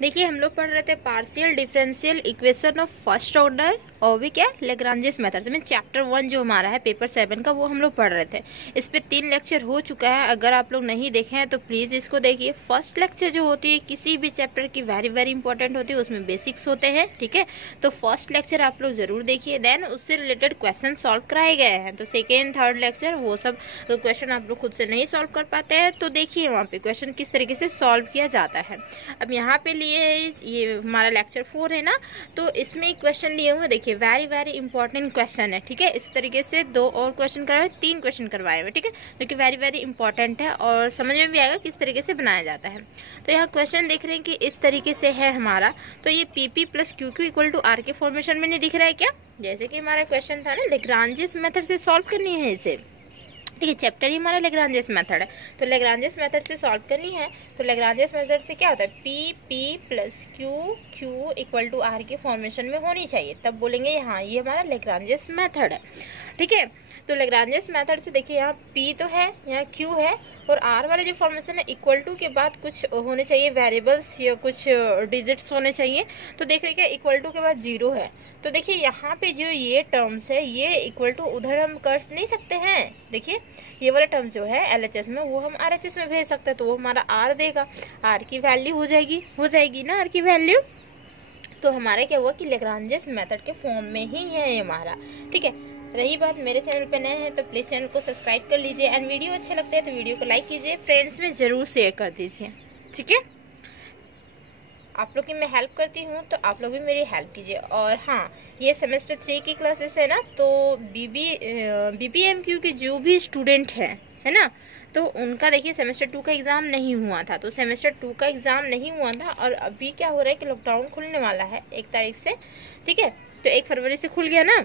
देखिए हम लोग पढ़ रहे थे partial differential equation of first order और भी क्या लेग्रांजेस मेथड में चैप्टर 1 जो हमारा है पेपर 7 का वो हम लोग पढ़ रहे थे। इस पे 3 लेक्चर हो चुका है, अगर आप लोग नहीं देखे हैं तो प्लीज इसको देखिए। फर्स्ट लेक्चर जो होती है किसी भी चैप्टर की वेरी वेरी इंपॉर्टेंट होती है, उसमें बेसिक्स होते हैं, ठीक है। तो फर्स्ट लेक्चर आप लोग जरूर देखिए, देन उससे रिलेटेड क्वेश्चन सॉल्व कराए गए हैं। तो सेकेंड थर्ड लेक्चर वो सब क्वेश्चन आप लोग खुद से नहीं सॉल्व कर पाते हैं तो देखिए वहाँ पे क्वेश्चन किस तरीके से सॉल्व किया जाता है। अब यहाँ पे लिए ये हमारा लेक्चर 4 है ना, तो इसमें क्वेश्चन लिए हुए देखिए वेरी वेरी इंपॉर्टेंट क्वेश्चन है, ठीक है। इस तरीके से 2 और क्वेश्चन करवाए, 3 क्वेश्चन करवाए हुए, ठीक है, जो कि वेरी वेरी इंपॉर्टेंट है और समझ में भी आएगा किस तरीके से बनाया जाता है। तो यहाँ क्वेश्चन देख रहे हैं कि इस तरीके से है हमारा, तो ये PP plus q q equal to r के फॉर्मेशन में नहीं दिख रहा है क्या, जैसे कि हमारा क्वेश्चन था ना लेग्रांजेस मेथड से सॉल्व करनी है इसे, ठीक है। चैप्टर ही हमारा लेग्रांजेस मेथड है, तो लेग्रांजेस मेथड से सॉल्व करनी है। तो लेग्रांजेस मेथड से क्या होता है, PP plus q equal to r के फॉर्मेशन में होनी चाहिए, तब बोलेंगे हाँ ये हमारा लेग्रांजेस मेथड है, ठीक है। तो लेग्रांजेस मेथड से देखिए यहाँ P तो है, यहाँ Q है, और R वाले जो फॉर्मेशन है इक्वल टू के बाद कुछ होने चाहिए वेरिएबल्स या कुछ डिजिट्स होने चाहिए। तो देख रहे क्या इक्वल टू के बाद 0 है, तो देखिए यहाँ पे जो ये टर्म्स है ये इक्वल टू उधर हम कर नहीं सकते हैं। देखिए ये वाला टर्म जो है LHS में वो हम RHS में भेज सकते हैं, तो वो हमारा R देगा, R की वैल्यू हो जाएगी ना R की वैल्यू। तो हमारा क्या हुआ कि लेग्रांजेस मेथड के फॉर्म में ही है ये हमारा, ठीक है। रही बात मेरे चैनल पे नए हैं तो प्लीज चैनल को सब्सक्राइब कर लीजिए, एंड वीडियो अच्छे लगते हैं तो वीडियो को लाइक कीजिए, फ्रेंड्स में जरूर शेयर कर दीजिए, ठीक है। आप लोग की मैं हेल्प करती हूँ तो आप लोग भी मेरी हेल्प कीजिए। और हाँ, ये सेमेस्टर 3 की क्लासेस है ना, तो BBMQ के जो भी स्टूडेंट है ना, तो उनका देखिए सेमेस्टर 2 का एग्जाम नहीं हुआ था, तो सेमेस्टर 2 का एग्जाम नहीं हुआ था और अभी क्या हो रहा है कि लॉकडाउन खुलने वाला है 1 तारीख से, ठीक है। तो 1 फरवरी से खुल गया ना,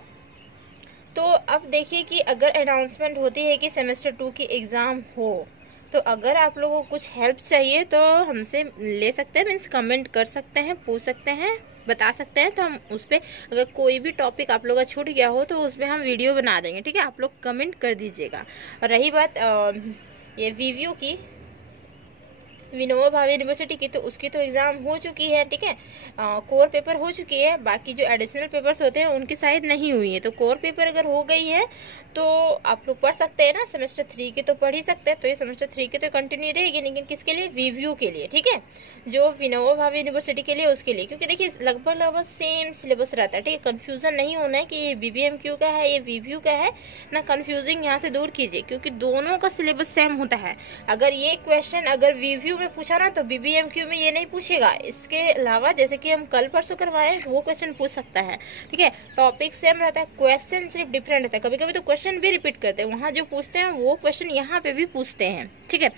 तो अब देखिए कि अगर अनाउंसमेंट होती है कि सेमेस्टर 2 की एग्जाम हो, तो अगर आप लोगों को कुछ हेल्प चाहिए तो हमसे ले सकते हैं, मीन्स कमेंट कर सकते हैं, पूछ सकते हैं, बता सकते हैं, तो हम उस पर अगर कोई भी टॉपिक आप लोगों का छूट गया हो तो उस पर हम वीडियो बना देंगे, ठीक है। आप लोग कमेंट कर दीजिएगा। और रही बात ये VVU की, विनोबा भावे यूनिवर्सिटी की, तो उसकी तो एग्जाम हो चुकी है, ठीक है। कोर पेपर हो चुकी है, बाकी जो एडिशनल पेपर्स होते हैं उनकी शायद नहीं हुई है। तो कोर पेपर अगर हो गई है तो आप लोग पढ़ सकते हैं ना, सेमेस्टर 3 की तो पढ़ ही सकते हैं, तो ये सेमेस्टर 3 की तो कंटिन्यू रहेगी, लेकिन किसके लिए, VVU के लिए, ठीक है, जो विनोबा भावे यूनिवर्सिटी के लिए उसके लिए, क्योंकि देखिए लगभग सेम सिलेबस रहता है, ठीक है। कंफ्यूजन नहीं होना है कि ये BBMQ का है ये VVU का है ना, कंफ्यूजिंग यहाँ से दूर कीजिए, क्योंकि दोनों का सिलेबस सेम होता है। अगर ये क्वेश्चन अगर VVU में पूछा ना तो BBMQ में ये नहीं पूछेगा, इसके अलावा जैसे कि हम कल परसों करवाए वो क्वेश्चन पूछ सकता है, ठीक है। टॉपिक सेम रहता है, क्वेश्चन सिर्फ डिफरेंट रहता है, कभी कभी तो क्वेश्चन भी रिपीट करते हैं, वहाँ जो पूछते हैं वो क्वेश्चन यहाँ पे भी पूछते हैं, ठीक है।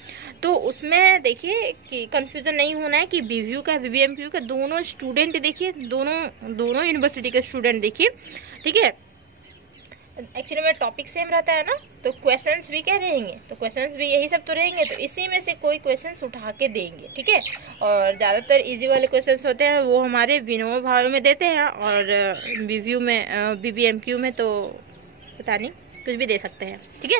तो उसमें देखिए कि कंफ्यूजन नहीं होना है कि VVU का BBMQ का, दोनों स्टूडेंट देखिए, दोनों यूनिवर्सिटी के स्टूडेंट देखिए, ठीक है। एक्चुअली में टॉपिक सेम रहता है ना, तो क्वेश्चंस भी क्या रहेंगे, तो क्वेश्चंस भी यही सब तो रहेंगे, तो इसी में से कोई क्वेश्चंस उठा के देंगे, ठीक है। और ज़्यादातर इजी वाले क्वेश्चंस होते हैं वो हमारे विनोबा भावे में देते हैं, और VVU में BBMQ में तो पता नहीं कुछ भी दे सकते हैं, ठीक है।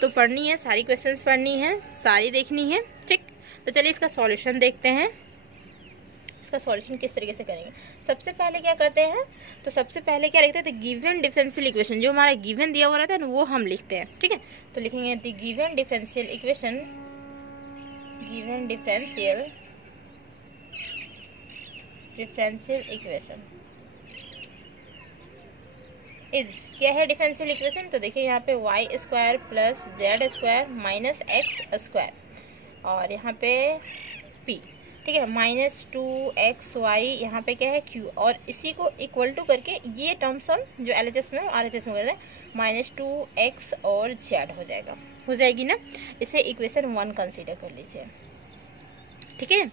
तो पढ़नी है, सारी क्वेश्चंस पढ़नी है, सारी देखनी है, ठीक। तो चलिए इसका सॉल्यूशन देखते हैं, इसका सॉल्यूशन किस तरीके से करेंगे। सबसे पहले क्या करते हैं, तो सबसे पहले क्या लिखते हैं, तो गिवन डिफरेंशियल इक्वेशन, जो हमारा गिवन दिया हुआ रहता है ना वो हम लिखते हैं, ठीक है। तो लिखेंगे the given differential equation, given differential equation is, क्या है डिफरेंशियल इक्वेशन, तो देखिए यहाँ पे y² plus z² minus x², और यहाँ पे p, ठीक है, -2xy यहाँ पे क्या है q, और इसी को इक्वल टू करके ये टर्म्स हम जो LHS में RHS में कर दें, -2x और z हो जाएगी ना। इसे इक्वेशन 1 कंसीडर कर लीजिए, ठीक है।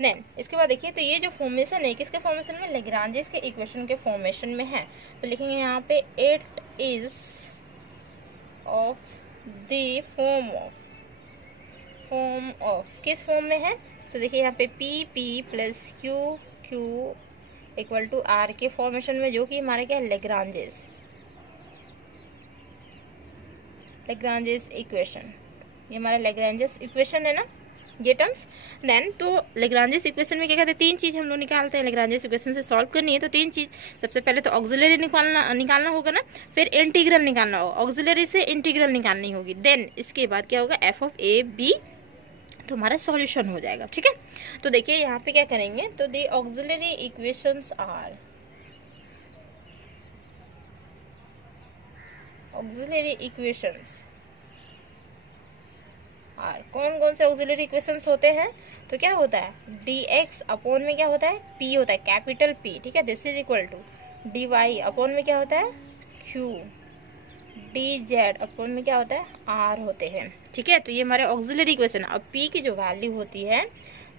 देन इसके बाद देखिए, तो ये जो फॉर्मेशन है किसके फॉर्मेशन में, लेग्रांजेस के इक्वेशन के फॉर्मेशन में है। तो लिखेंगे यहाँ पे it is of the form of किस फॉर्म में है, तो देखिए यहाँ पे PP plus QQ equal to R के फॉर्मेशन में, जो कि हमारे क्या है लेग्रांजेस इक्वेशन, ये हमारा लेग्रांजेस इक्वेशन है ना, ये टर्म्स। देन तो लैग्रांजेस इक्वेशन में क्या कहते हैं, तीन चीज हम लोग निकालते हैं लैग्रांजेस इक्वेशन से सॉल्व करनी है। तो तीन चीज, सबसे पहले तो ऑक्सिलरी निकालना होगा ना, फिर इंटीग्रल निकालना होगा, ऑक्सिलरी से इंटीग्रल निकालनी होगी। देन इसके बाद क्या होगा, एफ ऑफ ए बी, तो हमारा सॉल्यूशन हो जाएगा। ठीक है, तो देखिए यहाँ पे क्या करेंगे, तो the auxiliary equations are, auxiliary equations are, कौन कौन से ऑक्सिलरी इक्वेशंस होते हैं, तो क्या होता है, dx अपॉन में क्या होता है, p होता है, कैपिटल P। ठीक है, this is equal to dy upon में क्या होता है, q, dz अपॉन में क्या होता है, r होते हैं। ठीक है, तो ये हमारे ऑक्सिलरी इक्वेशन। अब p की जो वैल्यू होती है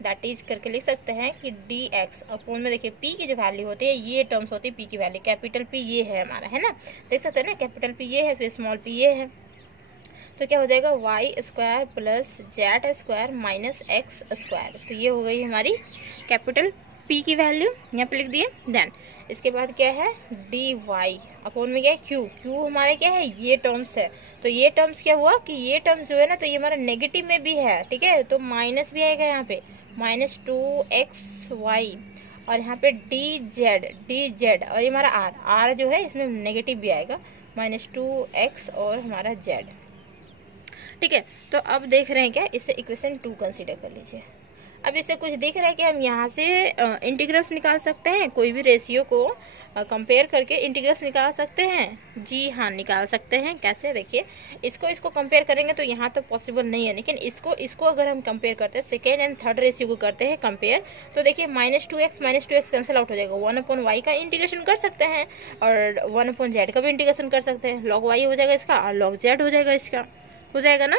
दैट इज करके लिख सकते हैं कि dx अपॉन में, देखिए p की जो वैल्यू होती है, ये टर्म्स होती है p की वैल्यू, कैपिटल P ये है हमारा, है ना, देख सकते हैं ना, कैपिटल P ये है, फिर स्मॉल p ये है, तो क्या हो जाएगा, y square plus z square minus x square. तो ये हो गई हमारी कैपिटल P की वैल्यू, यहाँ पे लिख दिए। देन इसके बाद क्या है, डी वाई अपॉन में क्या है, क्यू, क्यू हमारे क्या है, ये टर्म्स है। तो ये टर्म्स क्या हुआ कि ये टर्म्स जो है ना, तो ये हमारा नेगेटिव में भी है। ठीक है, तो माइनस भी आएगा यहाँ पे, -2xy, और यहाँ पे डी जेड और ये हमारा आर जो है इसमें नेगेटिव भी आएगा, -2x और हमारा जेड। ठीक है, तो अब देख रहे हैं क्या, इससे इक्वेशन 2 कंसीडर कर लीजिए। अब इससे कुछ दिख रहा है कि हम यहाँ से इंटीग्रल्स निकाल सकते हैं, कोई भी रेशियो को कंपेयर करके इंटीग्रल्स निकाल सकते हैं। जी हाँ, निकाल सकते हैं। कैसे, देखिए इसको कंपेयर करेंगे तो यहाँ तो पॉसिबल नहीं है, लेकिन इसको अगर हम कंपेयर करते हैं, सेकेंड एंड थर्ड रेशियो को करते हैं कंपेयर, तो देखिए -2x कैंसिल आउट हो जाएगा, 1/y का इंटीग्रेशन कर सकते हैं और 1/z का भी इंटीग्रेशन कर सकते हैं, log y हो जाएगा इसका और log z हो जाएगा इसका, हो जाएगा ना।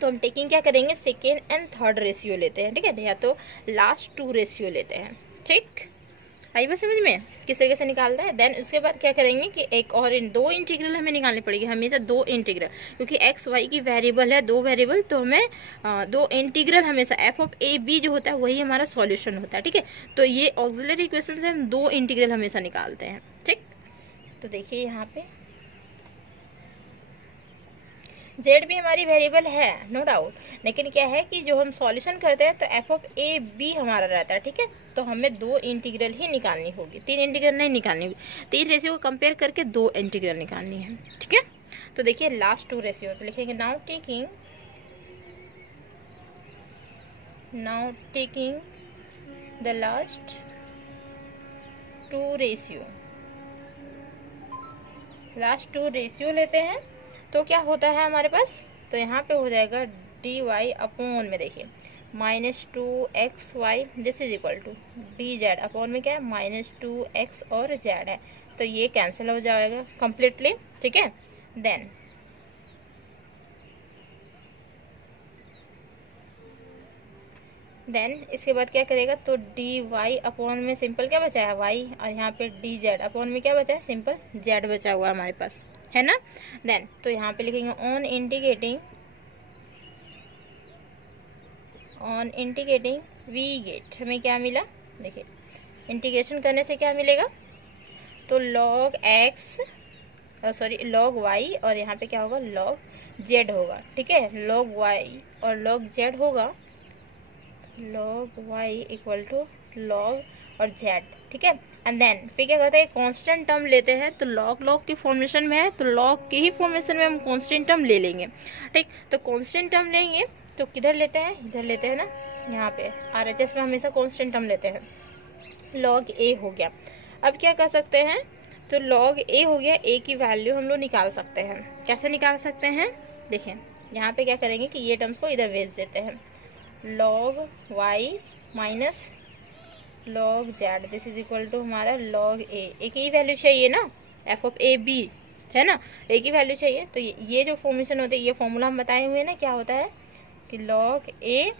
तो हम टेकिंग क्या करेंगे, सेकेंड एंड थर्ड रेशियो लेते हैं। ठीक है, या तो लास्ट 2 रेशियो लेते हैं। ठीक, आई बात समझ में किस तरीके से निकालता है। देन उसके बाद क्या करेंगे कि एक और दो इंटीग्रल हमें निकालनी पड़ेगी, हमेशा 2 इंटीग्रल, क्योंकि एक्स वाई की वेरिएबल है, 2 वेरिएबल, तो हमें 2 इंटीग्रल हमेशा, एफ ऑफ ए बी जो होता है वही हमारा सॉल्यूशन होता है। ठीक है, तो ये ऑक्सिलरी इक्वेशन से हम 2 इंटीग्रल हमेशा निकालते हैं। ठीक, तो देखिए यहाँ पे जेड भी हमारी वेरिएबल है, नो डाउट, लेकिन क्या है कि जो हम सॉल्यूशन करते हैं तो एफ ऑफ ए बी हमारा रहता है। ठीक है, तो हमें 2 इंटीग्रल ही निकालनी होगी, 3 इंटीग्रल नहीं निकालनी होगी, 3 रेशियो को कंपेयर करके 2 इंटीग्रल निकालनी है। ठीक है, तो देखिए लास्ट 2 रेशियो, तो लिखेंगे now taking the last 2 ratio, last 2 ratio लेते हैं, तो क्या होता है हमारे पास, तो यहाँ पे हो जाएगा डी वाई अपॉन में, देखिए -2xy, this is equal to d z upon में क्या है, -2x और जेड है, तो ये कैंसिल हो जाएगा कंप्लीटली। ठीक है, देन इसके बाद क्या करेगा, तो डी वाई अपॉन में सिंपल क्या बचा है, y, और यहाँ पे डी जेड अपॉन में क्या बचा है, सिंपल z बचा हुआ है हमारे पास, है ना। देन तो यहाँ पे लिखेंगे ऑन इंटीग्रेटिंग वी गेट, हमें क्या मिला, देखिए इंटीग्रेशन करने से क्या मिलेगा, तो log y और यहाँ पे क्या होगा, log z होगा। ठीक है, log y और log z होगा, log y equal to log और z। ठीक है, एंड देन फिर क्या करते हैं, कांस्टेंट टर्म लेते हैं, तो log की फॉर्मेशन में है, तो log के ही फॉर्मेशन में हम कांस्टेंट टर्म ले लेंगे। ठीक, तो कांस्टेंट टर्म लेंगे तो किधर लेते हैं, इधर लेते हैं ना, यहाँ पे RHS में हमेशा कांस्टेंट टर्म लेते हैं, log a हो गया। अब क्या कर सकते हैं, तो log a हो गया, a की वैल्यू हम लोग निकाल सकते हैं। कैसे निकाल सकते हैं, देखिए यहाँ पे क्या करेंगे कि ये टर्म्स को इधर भेज देते हैं, log y minus log z, this is equal to हमारा log a, एक ही वैल्यू चाहिए ना, एफ ऑफ ए बी है ना, एक ही वैल्यू चाहिए। तो ये जो फॉर्मेशन होते हैं, ये फॉर्मूला हम बताए हुए ना, क्या होता है कि log a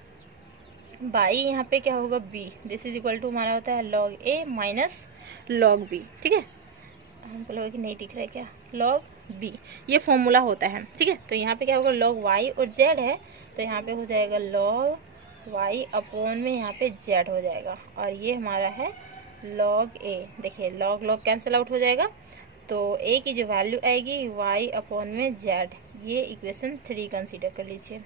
बाई यहाँ पे क्या होगा b, this is equal to हमारा होता है log a minus log b। ठीक है, हमको लगा कि नहीं दिख रहा है क्या, log b, ये फॉर्मूला होता है। ठीक है, तो यहाँ पे क्या होगा, log y और z है, तो यहाँ पे हो जाएगा log y अपॉन में यहाँ पे z हो जाएगा, और ये हमारा है log a। देखिए log कैंसिल आउट हो जाएगा, तो a की जो वैल्यू आएगी y अपॉन में z, ये इक्वेशन 3 कंसीडर कर लीजिए।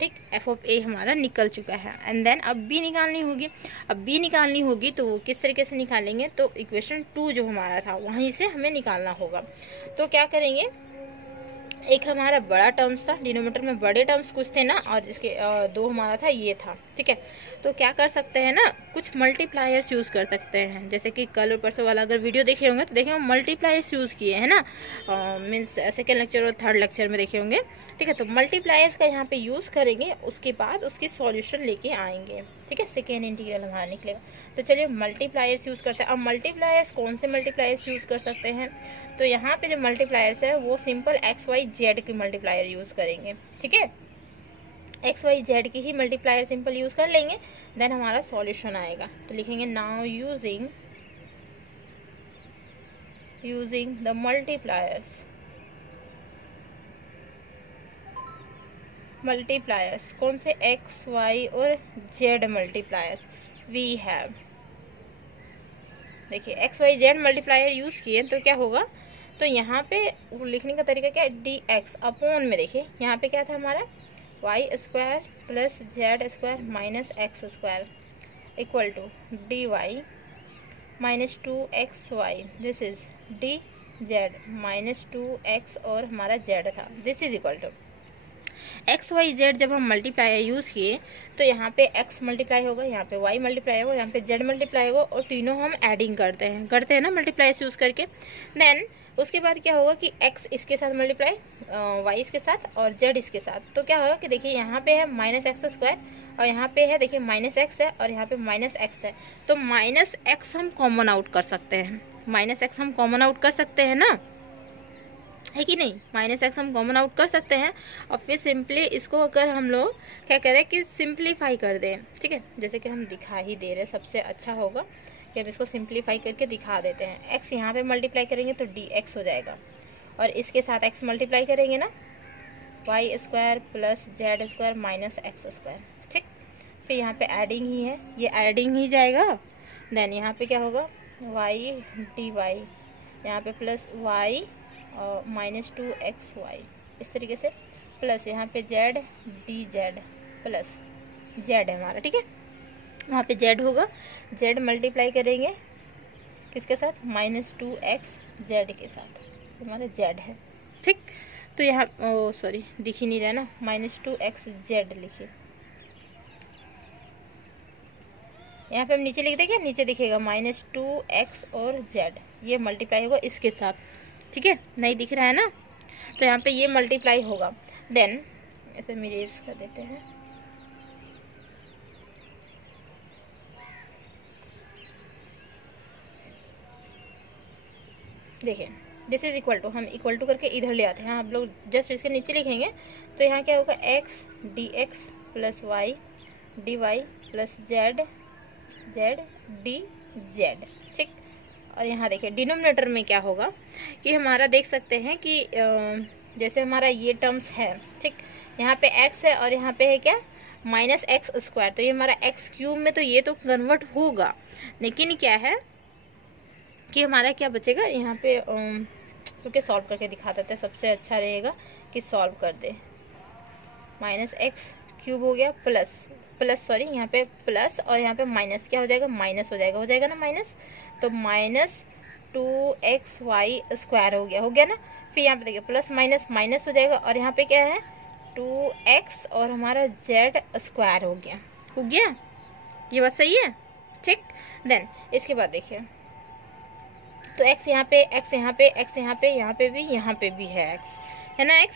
ठीक, एफ ऑफ ए हमारा निकल चुका है। एंड देन अब बी निकालनी होगी। अब बी निकालनी होगी तो किस तरीके से निकालेंगे, तो इक्वेशन 2 जो हमारा था वहीं से हमें निकालना होगा। तो क्या करेंगे, एक हमारा बड़ा टर्म्स था, डिनोमिनेटर में बड़े टर्म्स कुछ थे ना, और इसके 2 हमारा था, ये था, ठीक है। तो क्या कर सकते हैं ना, कुछ मल्टीप्लायर्स यूज़ कर सकते हैं, जैसे कि कल और परसों वाला अगर वीडियो देखे होंगे तो देखे होंगे मल्टीप्लायर्स यूज़ किए हैं ना, मीन्स सेकेंड लेक्चर और थर्ड लेक्चर में देखे होंगे, ठीक है। तो मल्टीप्लायर्स का यहाँ पे यूज़ करेंगे, उसके बाद उसकी सॉल्यूशन लेके आएंगे, ठीक है, सेकेंड इंटीग्रल हमारा निकलेगा। तो चलिए मल्टीप्लायर्स यूज़ करते हैं। अब मल्टीप्लायर्स कौन से मल्टीप्लायर्स यूज़ कर सकते हैं, तो यहाँ पे जो मल्टीप्लायर्स है वो सिंपल एक्स वाई जेड की मल्टीप्लायर यूज़ करेंगे, ठीक है। एक्स वाई जेड की ही मल्टीप्लायर सिंपल यूज़ कर लेंगे, देन हमारा सॉल्यूशन आएगा। तो लिखेंगे नाउ यूजिंग द मल्टीप्लायर्स कौन से, एक्स वाई और जेड मल्टीप्लायर वी हैव। देखिए x y z multiplier use किए तो क्या होगा, तो यहाँ पे लिखने का तरीका क्या है, डी एक्स अपॉन में, देखिए यहाँ पे क्या था हमारा, y square plus z square minus x square equal to d y minus 2xy, this is d z minus 2x और हमारा जेड था, this is equal to x y z. जब हम मल्टीप्लाई यूज़ किए तो यहाँ पे x मल्टीप्लाई होगा, यहाँ पे y मल्टीप्लाई होगा, यहाँ पे z मल्टीप्लाई होगा, और तीनों हम एडिंग करते हैं ना मल्टीप्लाई यूज़ करके। देन उसके बाद क्या होगा कि x इसके साथ मल्टीप्लाई, y इसके साथ और z इसके साथ। तो क्या होगा कि देखिए यहाँ पे है माइनस एक्स स्क्वायर और यहाँ पे है देखिए माइनस एक्स है और यहाँ पे माइनस एक्स है, तो माइनस एक्स हम कॉमन आउट कर सकते हैं, माइनस एक्स हम कॉमन आउट कर सकते हैं ना, है कि नहीं, माइनस एक्स हम कॉमन आउट कर सकते हैं। और फिर सिंपली इसको अगर हम लोग क्या करें कि सिंप्लीफाई कर दें, ठीक है, जैसे कि हम दिखा ही दे रहे हैं, सबसे अच्छा होगा कि हम इसको सिंप्लीफाई करके दिखा देते हैं। एक्स यहाँ पे मल्टीप्लाई करेंगे तो डी एक्स हो जाएगा, और इसके साथ एक्स मल्टीप्लाई करेंगे ना, y square plus z square minus x square, ठीक। फिर यहाँ पे एडिंग ही है, ये एडिंग ही जाएगा। देन यहाँ पे क्या होगा, वाई डी वाई, यहाँ पे प्लस वाई और माइनस 2xy, इस तरीके से, प्लस यहाँ पे Z d Z plus Z है हमारा, ठीक है। वहाँ पे जेड होगा, जेड मल्टीप्लाई करेंगे किसके साथ, माइनस 2x जेड के साथ, हमारा जेड है, ठीक। तो यहाँ सॉरी दिख ही नहीं रहा ना, माइनस 2x जेड लिखिए, यहाँ पे हम नीचे लिख देंगे, नीचे दिखेगा माइनस 2x और जेड, ये मल्टीप्लाई होगा इसके साथ, ठीक है, नहीं दिख रहा है ना, तो यहाँ पे ये मल्टीप्लाई होगा। देन ऐसे मिरेज कर देते हैं, देखिए दिस इज इक्वल टू, हम इक्वल टू करके इधर ले आते हैं, आप लोग जस्ट इसके नीचे लिखेंगे तो यहाँ क्या होगा, x d x plus y d y plus z z d z, ठीक। और यहाँ देखिए डिनोमिनेटर में क्या होगा कि हमारा देख सकते हैं कि जैसे हमारा ये टर्म्स है, ठीक, यहाँ पे x है और यहाँ पे है क्या, माइनस एक्स स्क्वायर, तो ये हमारा एक्स क्यूब में, तो ये तो कन्वर्ट होगा, लेकिन क्या है कि हमारा क्या बचेगा यहाँ पे, क्योंकि सॉल्व करके दिखा देते हैं, सबसे अच्छा रहेगा कि सॉल्व कर दे। माइनस एक्स क्यूब हो गया प्लस सॉरी यहाँ पे प्लस और यहाँ पे माइनस, क्या हो जाएगा, माइनस हो जाएगा ना माइनस, तो माइनस 2xy स्क्वायर हो गया ना। फिर यहाँ पे देखिए प्लस माइनस माइनस हो जाएगा, और यहाँ पे क्या है 2x और हमारा z स्क्वायर हो गया, ये बात सही है, ठीक। देन इसके बाद देखिए, तो x यहाँ पे x यहाँ पे x यहाँ पे भी है x, है ना x,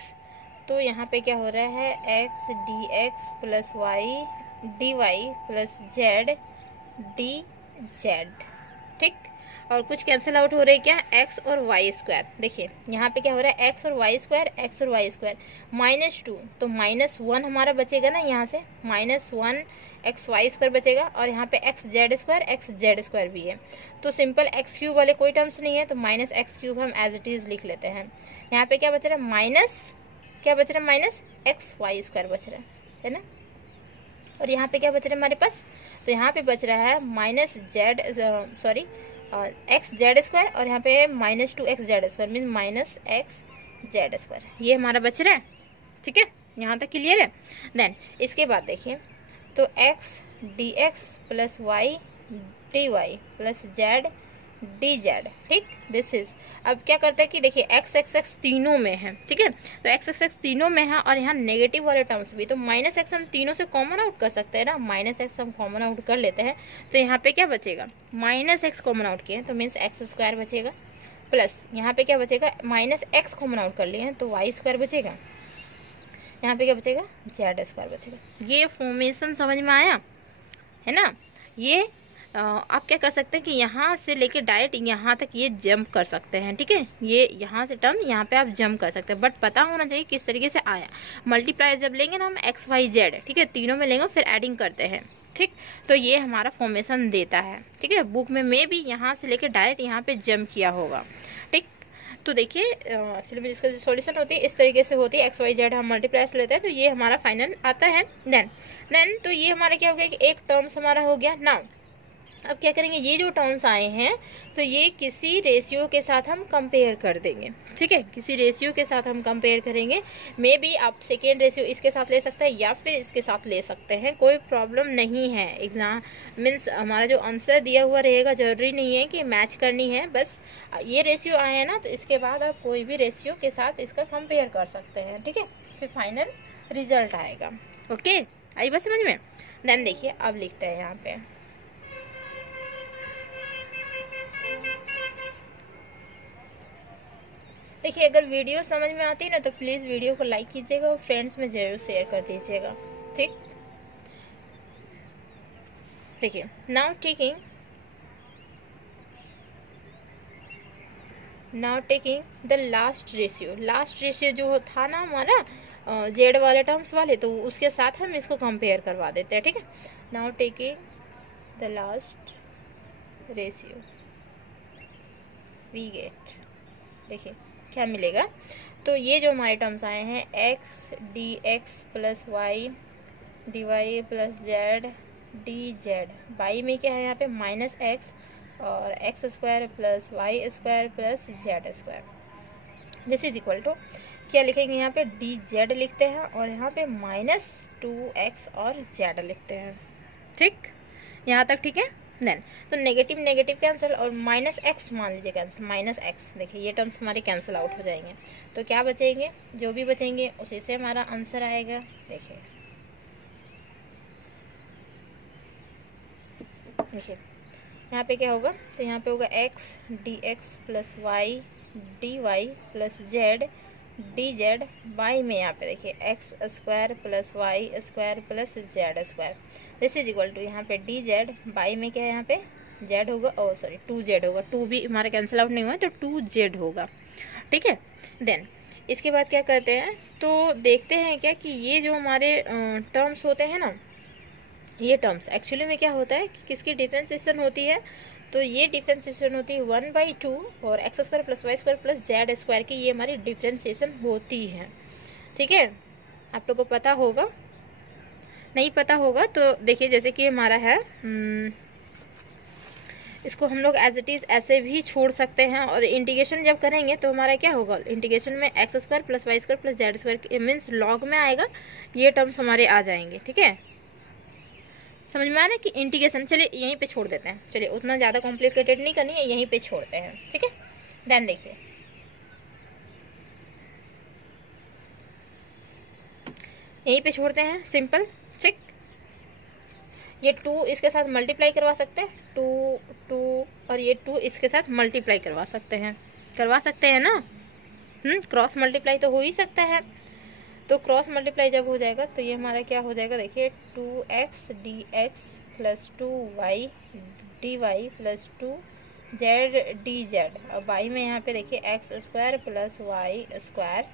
तो यहाँ पे क्या हो रहा है, x d x plus y d y plus z d z, ठीक। और कुछ कैंसिल आउट हो रहा है क्या, x और y स्क्वायर, देखिए यहाँ पे क्या हो रहा है, x और y स्क्वायर माइनस 2, तो माइनस 1 हमारा बचेगा ना, यहाँ से माइनस 1 एक्स वाई स्क्वायर बचेगा, और यहाँ पे एक्स जेड स्क्वायर भी है, तो सिंपल एक्स क्यूब वाले कोई टर्म्स नहीं है, तो माइनस एक्स क्यूब हम एज इट इज लिख लेते हैं। यहाँ पे क्या बच रहा है, माइनस एक्स वाई स्क्वायर बच रहा है ना, और यहाँ पे क्या बच रहा है हमारे पास, तो यहाँ पे बच रहा है minus Z sorry x Z square, और यहाँ पे minus 2x Z square mean minus x Z square, ये हमारा बच रहा है, ठीक है। यहाँ तक क्लियर है। देन इसके बाद देखिए, तो x dx plus y dy plus z dz, ठीक, दिस इज। अब क्या करते हैं कि देखिए x x x तीनों में है, ठीक है, तो x x x तीनों में है और यहाँ नेगेटिव वाले टर्म्स भी, तो माइनस x हम तीनों से कॉमन आउट कर सकते हैं ना, माइनस x हम कॉमन आउट कर लेते हैं, तो यहाँ पे क्या बचेगा, माइनस x कॉमन आउट किए तो मीन्स x स्क्वायर बचेगा, प्लस यहाँ पे क्या बचेगा, माइनस x कॉमन आउट कर लिए हैं तो y स्क्वायर बचेगा, यहाँ पे क्या बचेगा, z स्क्वायर बचेगा। ये फॉर्मेशन समझ में आया है ना। ये आप क्या कर सकते हैं कि यहाँ से लेके डायरेक्ट यहाँ तक ये जंप कर सकते हैं, ठीक है, ये यहाँ से टर्म यहाँ पे आप जंप कर सकते हैं, बट पता होना चाहिए किस तरीके से आया। मल्टीप्लायर जब लेंगे ना हम एक्स वाई जेड, ठीक है, तीनों में लेंगे फिर एडिंग करते हैं, ठीक, तो ये हमारा फॉर्मेशन देता है, ठीक है। बुक में भी यहाँ से लेके डायरेक्ट यहाँ पे जंप किया होगा, ठीक। तो देखिए एक्चुअली में जिसका सॉल्यूशन होती है इस तरीके से होती है, एक्स वाई जेड हम मल्टीप्लाई से लेते हैं तो ये हमारा फाइनल आता है। देन तो ये हमारा क्या हो गया कि एक टर्म्स हमारा हो गया ना। अब क्या करेंगे, ये जो टर्म्स आए हैं तो ये किसी रेशियो के साथ हम कंपेयर कर देंगे, ठीक है, किसी रेशियो के साथ हम कंपेयर करेंगे। मे बी आप सेकेंड रेशियो इसके साथ ले सकते हैं या फिर इसके साथ ले सकते हैं, कोई प्रॉब्लम नहीं है। एग्जाम मीन्स हमारा जो आंसर दिया हुआ रहेगा, जरूरी नहीं है कि मैच करनी है, बस ये रेशियो आए हैं ना तो इसके बाद आप कोई भी रेशियो के साथ इसका कंपेयर कर सकते हैं, ठीक है, फिर फाइनल रिजल्ट आएगा। ओके, आई बात समझ में। देन देखिए अब लिखते हैं यहाँ पे, देखिए अगर वीडियो समझ में आती है ना तो प्लीज वीडियो को लाइक कीजिएगा और फ्रेंड्स में जरूर शेयर कर दीजिएगा, ठीक। देखिए now taking the last ratio जो था ना हमारा जेड वाले टर्म्स वाले, तो उसके साथ हम इसको कंपेयर करवा देते हैं, ठीक है। Now taking the last ratio we get, देखिए क्या मिलेगा, तो ये जो हमारे टर्म्स आए हैं x dx plus y dy plus z dz, by में क्या है यहाँ पे माइनस x और x square plus y square plus z square, this is equal to क्या लिखेंगे यहाँ पे dz लिखते हैं और यहाँ पे माइनस 2x और z लिखते हैं, ठीक, यहाँ तक ठीक है। देन तो नेगेटिव नेगेटिव कैंसिल और माइनस एक्स मान लीजिए कैंसिल, माइनस एक्स, देखिए ये टर्म्स हमारे कैंसिल आउट हो जाएंगे, तो क्या बचेंगे, जो भी बचेंगे उसी से हमारा आंसर आएगा। देखिए यहाँ पे क्या होगा, तो यहाँ पे होगा x d x plus y d y plus z d z, by में यहाँ पे देखिए x square plus y square plus z square, this is equal to यहाँ पे डी जेड, बाई में क्या है यहाँ पे जेड होगा, ओ सॉरी 2z होगा, 2 भी हमारा कैंसिल आउट नहीं हुआ तो 2z होगा, ठीक है। देन इसके बाद क्या करते हैं, तो देखते हैं क्या कि ये जो हमारे टर्म्स होते हैं ना, ये टर्म्स एक्चुअली में क्या होता है कि किसकी डिफरेंशिएशन होती है, तो ये डिफरेंशिएशन होती है 1/2 और x square plus y square plus z square की, ये हमारी डिफरेंशिएशन होती है, ठीक है। आप लोगों को पता होगा, नहीं पता होगा तो देखिए जैसे कि हमारा है इसको हम लोग एज इट इज ऐसे भी छोड़ सकते हैं और इंटीग्रेशन जब करेंगे तो हमारा क्या होगा, इंटीग्रेशन में x square plus y square plus z square means log में आएगा, ये टर्म्स हमारे आ जाएंगे, ठीक है। समझ में आ रहा है कि इंटीग्रेशन, चलिए यहीं पे छोड़ देते हैं, चलिए उतना ज़्यादा कॉम्प्लिकेटेड नहीं करनी है, यहीं पे छोड़ते हैं, ठीक है। देन देखिए यहीं पे छोड़ते हैं, सिंपल, ठीक। ये 2 इसके साथ मल्टीप्लाई करवा सकते हैं, 2 और ये 2 इसके साथ मल्टीप्लाई करवा सकते हैं ना, क्रॉस मल्टीप्लाई तो हो ही सकता है, तो क्रॉस मल्टीप्लाई जब हो जाएगा तो ये हमारा क्या हो जाएगा, देखिए 2x dx plus 2y dy plus 2z dz, और y में यहाँ पे देखिए x square plus y square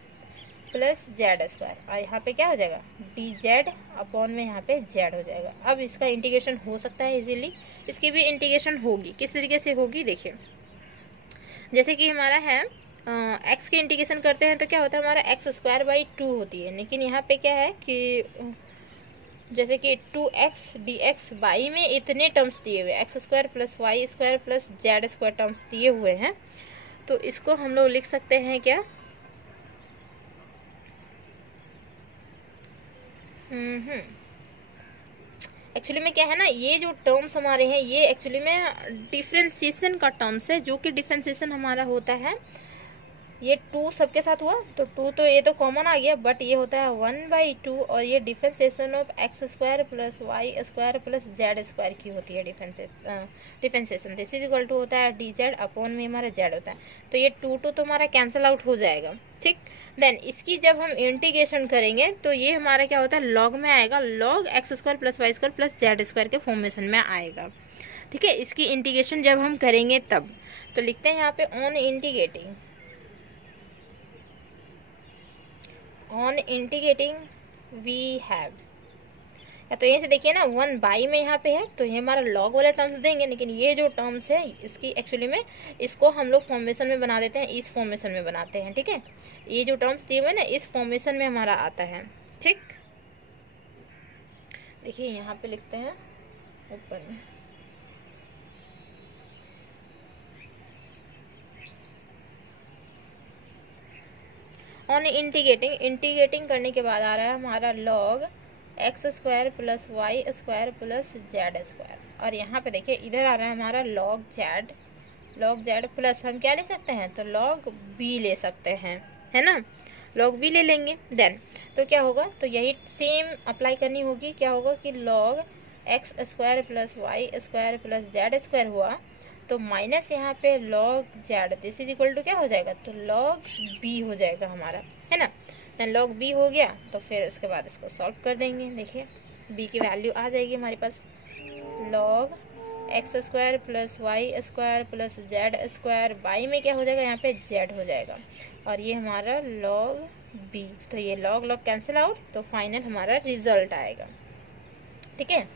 plus z square, और यहाँ पे क्या हो जाएगा dz अपॉन में यहाँ पे z हो जाएगा। अब इसका इंटीग्रेशन हो सकता है इजीली, इसकी भी इंटीग्रेशन होगी, किस तरीके से होगी देखिए, जैसे कि हमारा है एक्स के इंटीग्रेशन करते हैं तो क्या होता है हमारा एक्स स्क्वायर बाई 2 होती है, लेकिन यहाँ पे क्या है कि जैसे कि 2x dx, बाई में इतने टर्म्स दिए हुए x square plus y square plus z square terms दिए हुए हैं, तो इसको हम लोग लिख सकते हैं क्या, एक्चुअली में क्या है ना, ये जो टर्म्स हमारे हैं ये एक्चुअली में डिफ्रेंसिएशन का टर्म्स है, जो कि डिफ्रेंसिएशन हमारा होता है, ये 2 सबके साथ हुआ तो 2 तो ये तो कॉमन आ गया, बट ये होता है 1/2 और ये differentiation of x² plus y² plus z² की होती है differentiation. This is equal to होता है dz अपॉन में हमारा z होता है, तो ये 2 तो हमारा कैंसिल आउट हो जाएगा, ठीक। देन इसकी जब हम इंटीग्रेशन करेंगे तो ये हमारा क्या होता है, लॉग में आएगा, log x² plus y² plus z² के फॉर्मेशन में आएगा, ठीक है। इसकी इंटीग्रेशन जब हम करेंगे तब, तो लिखते हैं यहाँ पे ऑन इंटीग्रेटिंग वी हैव, या तो यहीं से देखिए ना 1/, में यहाँ पे है तो ये हमारा लॉग वाले टर्म्स देंगे, लेकिन ये जो टर्म्स है इसकी एक्चुअली में इसको हम लोग फॉर्मेशन में बना देते हैं, इस फॉर्मेशन में बनाते हैं, ठीक है। ये जो टर्म्स दिए हुए ना इस फॉर्मेशन में हमारा आता है, ठीक। देखिए यहाँ पे लिखते हैं ऊपर में, ऑन इंटीग्रेटिंग करने के बाद आ रहा है हमारा log x² plus y² plus z², और यहाँ पे देखिए इधर आ रहा है हमारा लॉग z प्लस हम क्या ले सकते हैं, तो लॉग b ले सकते हैं, है ना, लॉग b ले लेंगे। देन तो क्या होगा, तो यही सेम अप्लाई करनी होगी, क्या होगा कि log x² plus y² plus z² हुआ तो माइनस यहाँ पे log z, this is equal to क्या हो जाएगा, तो लॉग b हो जाएगा हमारा, है ना। देन लॉग b हो गया तो फिर उसके बाद इसको सॉल्व कर देंगे, देखिए b की वैल्यू आ जाएगी हमारे पास, log x² plus y² plus z², by में क्या हो जाएगा, यहाँ पे z हो जाएगा, और ये हमारा लॉग b, तो ये लॉग लॉग कैंसिल आउट, तो फाइनल हमारा रिजल्ट आएगा, ठीक है।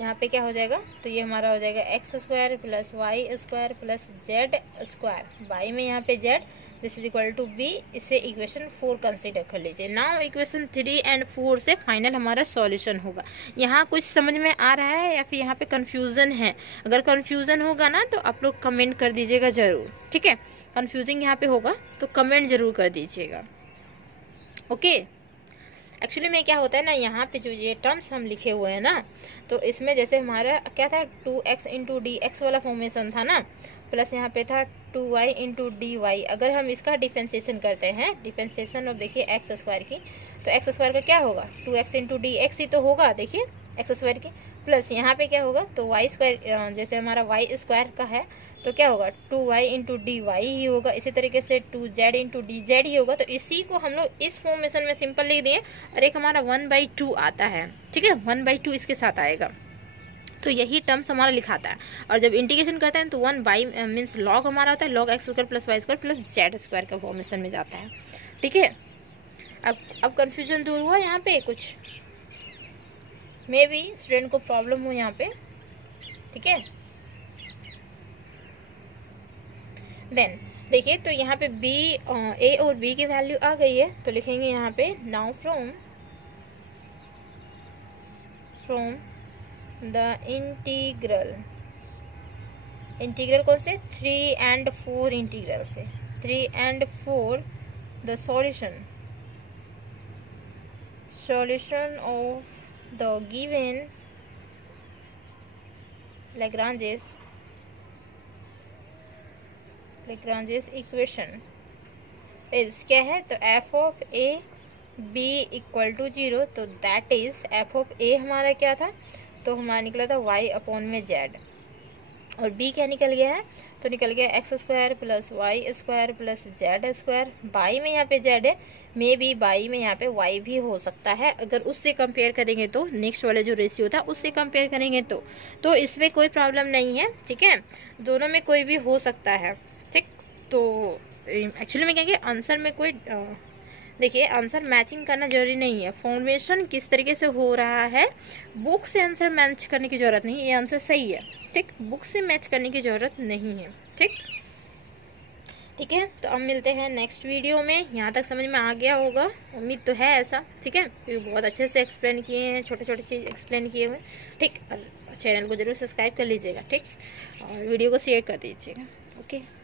यहाँ पे क्या हो जाएगा, तो ये हमारा हो जाएगा x² plus y² plus z², by में यहाँ पे z, this is equal to b, इसे इक्वेशन 4 कंसीडर कर लीजिए। नाउ इक्वेशन 3 एंड 4 से फाइनल हमारा सॉल्यूशन होगा। यहाँ कुछ समझ में आ रहा है या फिर यहाँ पे कंफ्यूजन है, अगर कंफ्यूजन होगा ना तो आप लोग कमेंट कर दीजिएगा जरूर, ठीक है। कंफ्यूजिंग यहाँ पे होगा तो कमेंट जरूर कर दीजिएगा, ओके। एक्चुअली में क्या होता है ना, यहाँ पे जो ये टर्म्स हम लिखे हुए हैं ना, तो इसमें जैसे हमारा क्या था 2x इंटू dx वाला फॉर्मेशन था ना, प्लस यहाँ पे था 2y इंटू dy, अगर हम इसका डिफरेंशिएशन करते हैं, डिफरेंशिएशन ऑफ देखिए x² की, तो x² का क्या होगा 2x इंटू dx ही तो होगा, देखिए x² की, प्लस यहाँ पे क्या होगा, तो y², जैसे हमारा y² का है तो क्या होगा 2y इंटू dy ही होगा, इसी तरीके से 2z इंटू dz ही होगा, तो इसी को हम लोग इस फॉर्मेशन में सिंपल लिख दिए, और एक हमारा 1/2 आता है, ठीक है, 1/2 इसके साथ आएगा, तो यही टर्म्स हमारा लिखाता है। और जब इंटीग्रेशन करते हैं तो 1/, मीन्स लॉग हमारा होता है log x² plus y² plus z² का फॉर्मेशन में जाता है, ठीक है। अब कंफ्यूजन दूर हुआ, यहाँ पे कुछ मे बी स्टूडेंट को प्रॉब्लम हो यहाँ पे, ठीक है। देन देखिए तो यहाँ पे a और b की वैल्यू आ गई है, तो लिखेंगे यहाँ पे नाउ फ्रॉम द इंटीग्रल कौन से 3 and 4 इंटीग्रल से, 3 and 4 the solution of the given Lagrange's equation is क्या है, तो f of a b equal to 0, तो that is f of a हमारा क्या था, तो हमारा निकला था y अपॉन में z, और b क्या निकल गया है, तो निकल गया x² plus y² plus z², by में यहाँ पे z है, मे बी बाई में यहाँ पे y भी हो सकता है, अगर उससे कंपेयर करेंगे तो नेक्स्ट वाले जो रेशियो था उससे कंपेयर करेंगे तो इसमें कोई प्रॉब्लम नहीं है, ठीक है, दोनों में कोई भी हो सकता है, ठीक। तो एक्चुअली में क्या कि आंसर में कोई देखिए आंसर मैचिंग करना जरूरी नहीं है, फॉर्मेशन किस तरीके से हो रहा है, बुक से आंसर मैच करने की जरूरत नहीं, ये आंसर सही है, ठीक, बुक से मैच करने की जरूरत नहीं है, ठीक है। तो अब मिलते हैं नेक्स्ट वीडियो में, यहाँ तक समझ में आ गया होगा, उम्मीद तो है ऐसा, ठीक है, क्योंकि बहुत अच्छे से एक्सप्लेन किए हैं, छोटे छोटे चीज़ एक्सप्लेन किए हुए, ठीक। और चैनल को जरूर सब्सक्राइब कर लीजिएगा, ठीक, और वीडियो को शेयर कर दीजिएगा, ओके।